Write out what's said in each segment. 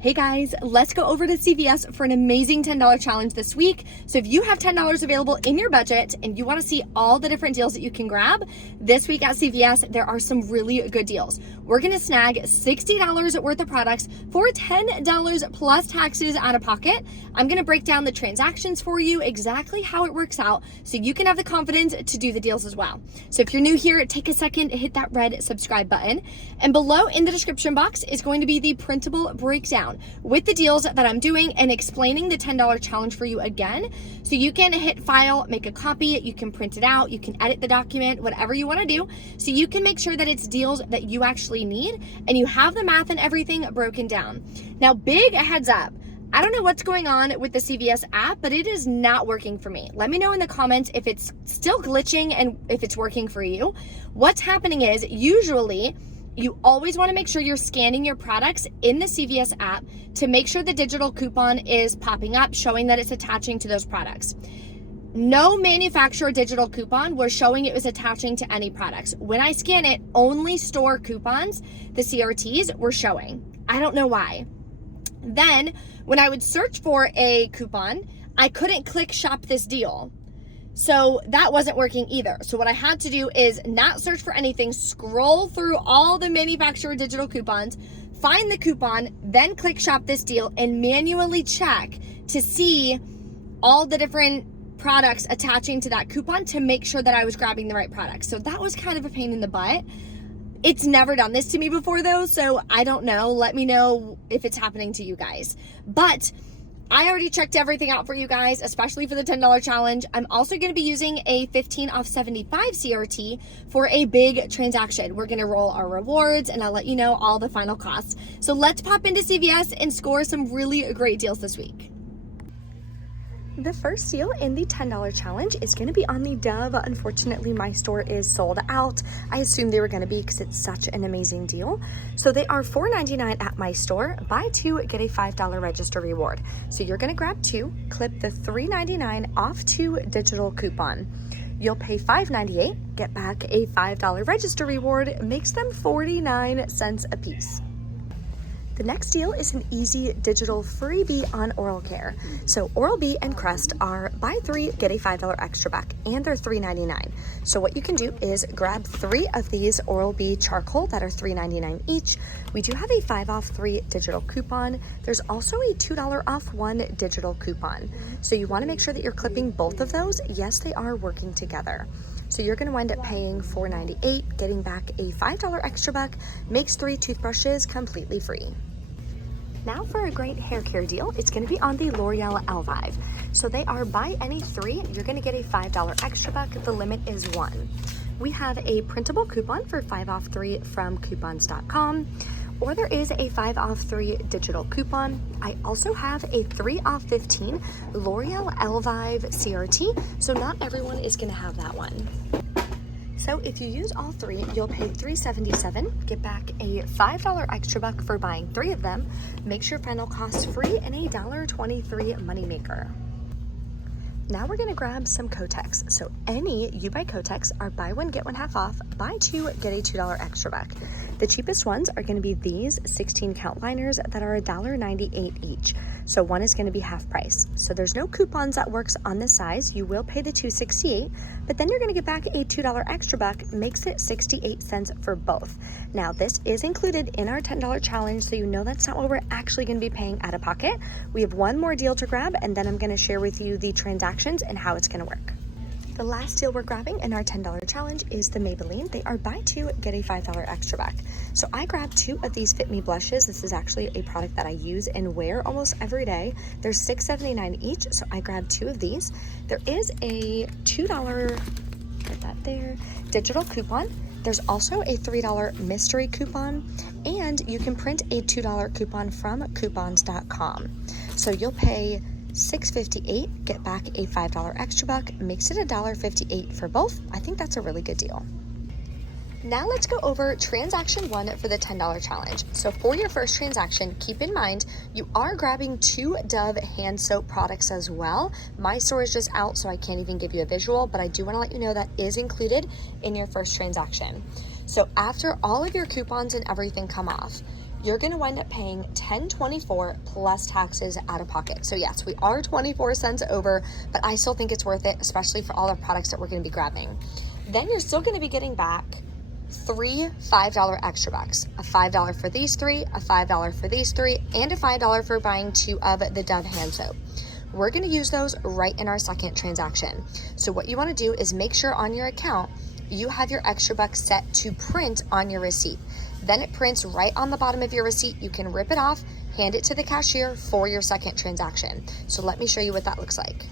Hey guys, let's go over to CVS for an amazing $10 challenge this week. So if you have $10 available in your budget and you want to see all the different deals that you can grab, this week at CVS, there are some really good deals. We're going to snag $60 worth of products for $10 plus taxes out of pocket. I'm going to break down the transactions for you, exactly how it works out, so you can have the confidence to do the deals as well. So if you're new here, take a second to hit that red subscribe button. And below in the description box is going to be the printable breakdown with the deals that I'm doing and explaining the $10 challenge for you again. So you can hit file, make a copy, you can print it out, you can edit the document, whatever you want to do. So you can make sure that it's deals that you actually need and you have the math and everything broken down. Now, big heads up. I don't know what's going on with the CVS app, but it is not working for me. Let me know in the comments if it's still glitching and if it's working for you. What's happening is usually you always want to make sure you're scanning your products in the CVS app to make sure the digital coupon is popping up, showing that it's attaching to those products. No manufacturer digital coupon was showing it was attaching to any products. When I scan it, only store coupons, the CRTs, were showing. I don't know why. Then when I would search for a coupon, I couldn't click shop this deal. So that wasn't working either. So what I had to do is not search for anything, scroll through all the manufacturer digital coupons, find the coupon, then click shop this deal and manually check to see all the different products attaching to that coupon to make sure that I was grabbing the right products. So that was kind of a pain in the butt. It's never done this to me before though, so I don't know. Let me know if it's happening to you guys. But I already checked everything out for you guys, especially for the $10 challenge. I'm also going to be using a 15 off 75 CRT for a big transaction. We're going to roll our rewards and I'll let you know all the final costs. So let's pop into CVS and score some really great deals this week. The first deal in the $10 challenge is going to be on the Dove. Unfortunately, my store is sold out. I assumed they were going to be because it's such an amazing deal. So they are $4.99 at my store. Buy two, get a $5 register reward. So you're going to grab two, clip the $3.99 off two digital coupon. You'll pay $5.98, get back a $5 register reward, makes them 49 cents a piece. The next deal is an easy digital freebie on oral care. So Oral-B and Crest are buy three, get a $5 extra back, and they're $3.99. So what you can do is grab 3 of these Oral-B charcoal that are $3.99 each. We do have a 5 off 3 digital coupon. There's also a $2 off 1 digital coupon. So you want to make sure that you're clipping both of those. Yes, they are working together. So you're going to wind up paying $4.98, getting back a $5 extra buck, makes 3 toothbrushes completely free. Now for a great hair care deal, it's going to be on the L'Oreal Elvive. So they are buy any 3, you're going to get a $5 extra buck. The limit is 1. We have a printable coupon for 5 off 3 from coupons.com, or there is a 5 off 3 digital coupon. I also have a 3 off 15 L'Oreal Elvive CRT, so not everyone is going to have that one. So if you use all 3, you'll pay $3.77, get back a $5 extra buck for buying 3 of them, makes your final cost free, and a $1.23 moneymaker. Now we're going to grab some Kotex. So any You Buy Kotex are buy 1, get 1 half off, buy 2, get a $2 extra buck. The cheapest ones are going to be these 16 count liners that are $1.98 each. So one is going to be half price. So there's no coupons that works on this size. You will pay the $2.68, but then you're going to get back a $2 extra buck, makes it 68 cents for both. Now this is included in our $10 challenge, so you know that's not what we're actually going to be paying out of pocket. We have one more deal to grab, and then I'm going to share with you the transactions and how it's going to work. The last deal we're grabbing in our $10 challenge is the Maybelline. They are buy 2, get a $5 extra back. So I grabbed 2 of these Fit Me blushes. This is actually a product that I use and wear almost every day. They're $6.79 each, so I grabbed 2 of these. There is a $2, put that there, digital coupon. There's also a $3 mystery coupon, and you can print a $2 coupon from coupons.com. So you'll pay $6.58, get back a $5 extra buck, makes it $1.58 for both. I think that's a really good deal. Now let's go over transaction 1 for the $10 challenge. So for your first transaction, keep in mind you are grabbing 2 Dove hand soap products as well. My store is just out, so I can't even give you a visual, but I do want to let you know that is included in your first transaction. So after all of your coupons and everything come off, you're gonna wind up paying $10.24 plus taxes out of pocket. So yes, we are 24 cents over, but I still think it's worth it, especially for all the products that we're gonna be grabbing. Then you're still gonna be getting back 3 $5 extra bucks. A $5 for these 3, a $5 for these 3, and a $5 for buying 2 of the Dove hand soap. We're gonna use those right in our second transaction. So what you wanna do is make sure on your account, you have your extra bucks set to print on your receipt. Then it prints right on the bottom of your receipt. You can rip it off, hand it to the cashier for your second transaction. So let me show you what that looks like.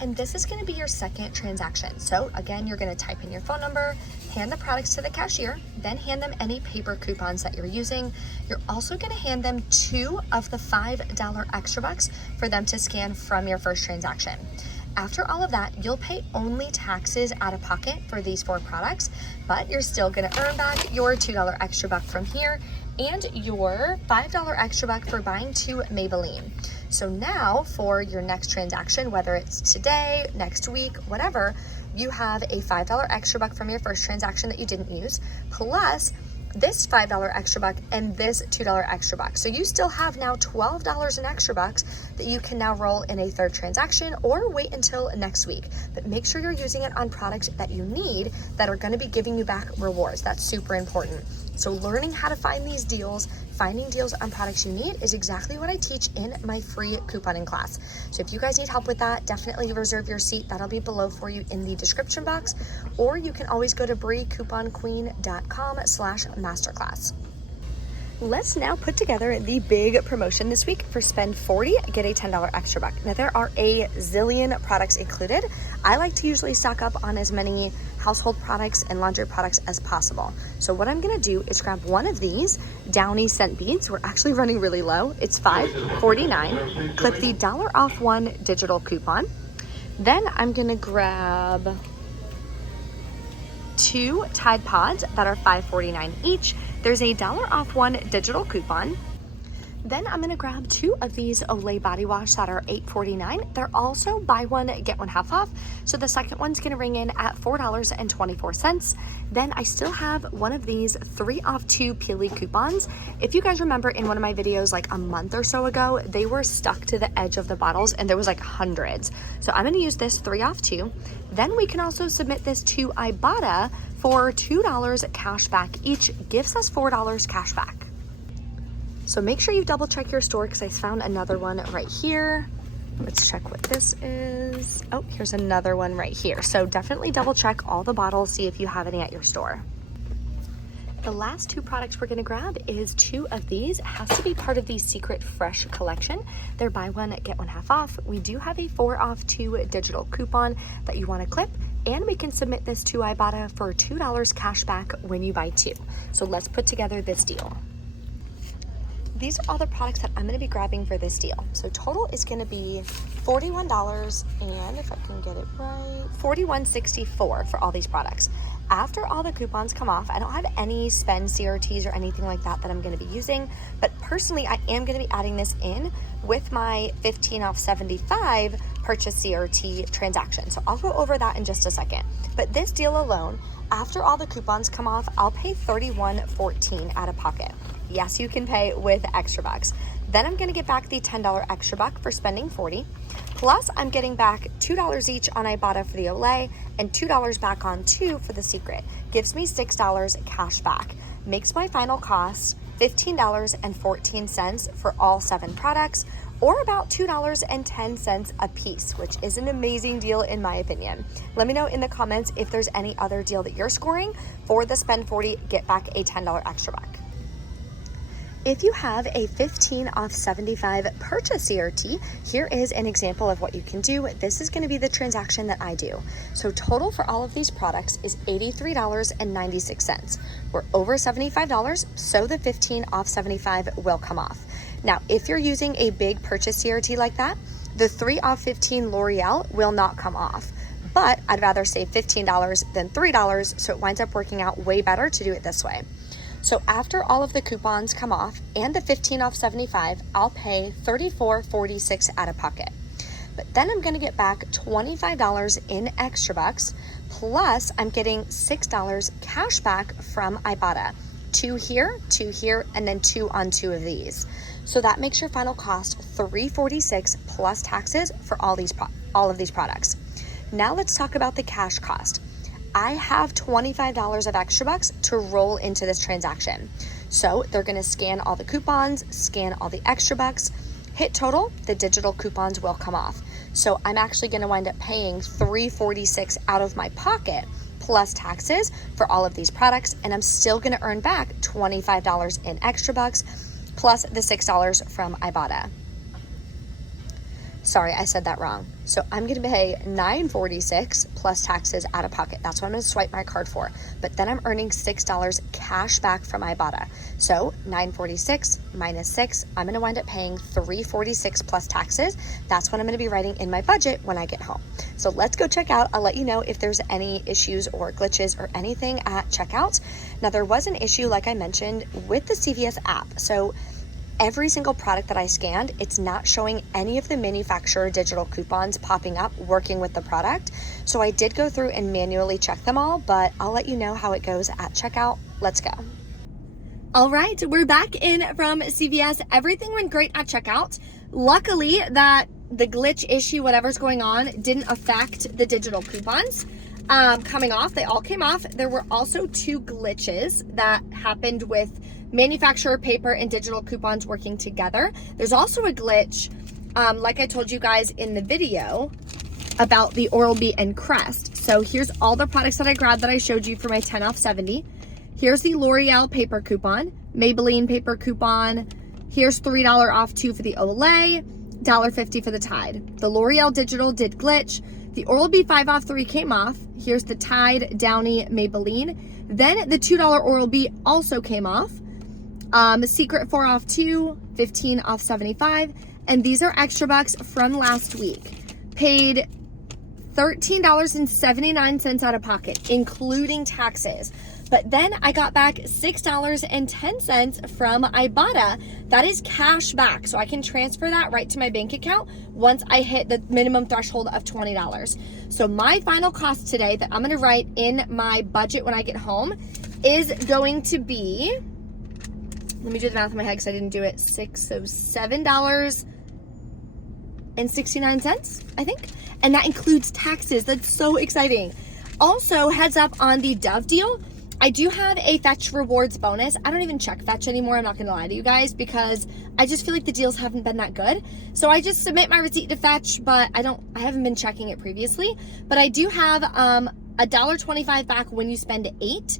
And this is gonna be your second transaction. So again, you're gonna type in your phone number, hand the products to the cashier, then hand them any paper coupons that you're using. You're also gonna hand them 2 of the $5 extra bucks for them to scan from your first transaction. After all of that, you'll pay only taxes out of pocket for these 4 products, but you're still gonna earn back your $2 extra buck from here and your $5 extra buck for buying 2 Maybelline. So now for your next transaction, whether it's today, next week, whatever, you have a $5 extra buck from your first transaction that you didn't use, plus this $5 extra buck and this $2 extra buck. So you still have now $12 in extra bucks that you can now roll in a third transaction or wait until next week. But make sure you're using it on products that you need that are gonna be giving you back rewards. That's super important. So learning how to find these deals, finding deals on products you need is exactly what I teach in my free couponing class. So if you guys need help with that, definitely reserve your seat. That'll be below for you in the description box, or you can always go to breecouponqueen.com/masterclass. Let's now put together the big promotion this week for spend 40, get a $10 extra buck. Now there are a zillion products included. I like to usually stock up on as many household products and laundry products as possible. So what I'm gonna do is grab one of these Downy scent beads. We're actually running really low. It's $5.49. Click the $1 off 1 digital coupon. Then I'm gonna grab 2 Tide Pods that are $5.49 each. There's a $1 off 1 digital coupon. Then I'm gonna grab 2 of these Olay body wash that are $8.49. They're also buy one, get one half off. So the second one's gonna ring in at $4.24. Then I still have one of these 3 off 2 Peely coupons. If you guys remember in one of my videos like a month or so ago, they were stuck to the edge of the bottles and there was like hundreds. So I'm gonna use this 3 off 2. Then we can also submit this to Ibotta for $2 cash back each, gives us $4 cash back. So make sure you double check your store because I found another one right here. Let's check what this is. Oh, here's another one right here. So definitely double check all the bottles, see if you have any at your store. The last 2 products we're gonna grab is 2 of these. It has to be part of the Secret Fresh collection. They're buy one, get one half off. We do have a 4 off 2 digital coupon that you wanna clip, and we can submit this to Ibotta for $2 cash back when you buy 2. So let's put together this deal. These are all the products that I'm going to be grabbing for this deal. So total is going to be $41 and if I can get it right, $41.64 for all these products. After all the coupons come off, I don't have any spend CRTs or anything like that I'm going to be using, but personally I am going to be adding this in with my 15 off 75 purchase CRT transaction. So I'll go over that in just a second. But this deal alone, after all the coupons come off, I'll pay $31.14 out of pocket. Yes, you can pay with extra bucks. Then I'm gonna get back the $10 extra buck for spending 40. Plus I'm getting back $2 each on Ibotta for the Olay and $2 back on 2 for the Secret. Gives me $6 cash back. Makes my final cost $15.14 for all 7 products, or about $2.10 a piece, which is an amazing deal in my opinion. Let me know in the comments if there's any other deal that you're scoring for the spend 40, get back a $10 extra buck. If you have a 15 off 75 purchase CRT, here is an example of what you can do. This is going to be the transaction that I do. So total for all of these products is $83.96. We're over $75, so the 15 off 75 will come off. Now, if you're using a big purchase CRT like that, the 3 off 15 L'Oreal will not come off. But I'd rather save $15 than $3, so it winds up working out way better to do it this way. So after all of the coupons come off and the 15 off 75, I'll pay $34.46 out of pocket. But then I'm gonna get back $25 in extra bucks, plus I'm getting $6 cash back from Ibotta. 2 here, 2 here, and then 2 on 2 of these. So that makes your final cost $346 plus taxes for all of these products. Now let's talk about the cash cost. I have $25 of extra bucks to roll into this transaction. So they're gonna scan all the coupons, scan all the extra bucks, hit total, the digital coupons will come off. So I'm actually gonna wind up paying $346 out of my pocket plus taxes for all of these products, and I'm still gonna earn back $25 in extra bucks plus the $6 from Ibotta. Sorry, I said that wrong. So I'm gonna pay $946 plus taxes out of pocket. That's what I'm gonna swipe my card for. But then I'm earning $6 cash back from Ibotta. So $946 minus 6, I'm gonna wind up paying $346 plus taxes. That's what I'm gonna be writing in my budget when I get home. So let's go check out. I'll let you know if there's any issues or glitches or anything at checkout. Now there was an issue, like I mentioned, with the CVS app. So every single product that I scanned, it's not showing any of the manufacturer digital coupons popping up working with the product. So I did go through and manually check them all, but I'll let you know how it goes at checkout. Let's go. All right, we're back in from CVS. Everything went great at checkout. Luckily that the glitch issue, whatever's going on, didn't affect the digital coupons coming off. They all came off. There were also 2 glitches that happened with manufacturer paper and digital coupons working together. There's also a glitch, like I told you guys in the video, about the Oral-B and Crest. So here's all the products that I grabbed that I showed you for my 10 off 70. Here's the L'Oreal paper coupon, Maybelline paper coupon. Here's $3 off 2 for the Olay, $1.50 for the Tide. The L'Oreal digital did glitch. The Oral-B 5 off 3 came off. Here's the Tide, Downy, Maybelline. Then the $2 Oral-B also came off. Secret 4 off 2, 15 off 75. And these are extra bucks from last week. Paid $13.79 out of pocket, including taxes. But then I got back $6.10 from Ibotta. That is cash back. So I can transfer that right to my bank account once I hit the minimum threshold of $20. So my final cost today that I'm gonna write in my budget when I get home is going to be, let me do the math in my head because I didn't do it, $7.69, I think. And that includes taxes. That's so exciting. Also, heads up on the Dove deal. I do have a Fetch Rewards bonus. I don't even check Fetch anymore, I'm not gonna lie to you guys, because I just feel like the deals haven't been that good. So I just submit my receipt to Fetch, but I haven't been checking it previously. But I do have $1.25 back when you spend 8.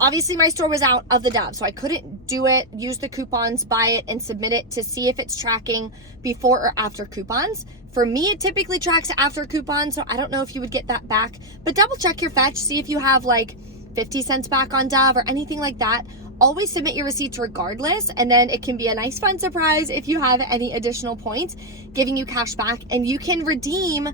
Obviously my store was out of the Dove, so I couldn't do it, use the coupons, buy it, and submit it to see if it's tracking before or after coupons. For me, it typically tracks after coupons, so I don't know if you would get that back. But double check your Fetch, see if you have like 50 cents back on Dove or anything like that. Always submit your receipts regardless, and then it can be a nice fun surprise if you have any additional points giving you cash back, and you can redeem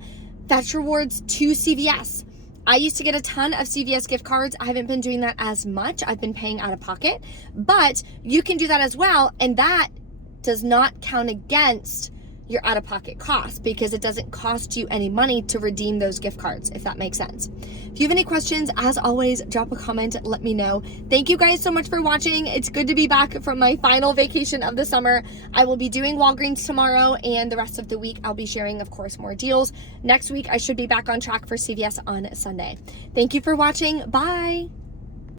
Fetch Rewards to CVS. I used to get a ton of CVS gift cards. I haven't been doing that as much. I've been paying out of pocket, but you can do that as well, and that does not count against your out-of-pocket cost because it doesn't cost you any money to redeem those gift cards, if that makes sense. If you have any questions, as always, drop a comment, let me know. Thank you guys so much for watching. It's good to be back from my final vacation of the summer. I will be doing Walgreens tomorrow, and the rest of the week I'll be sharing, of course, more deals. Next week, I should be back on track for CVS on Sunday. Thank you for watching. Bye.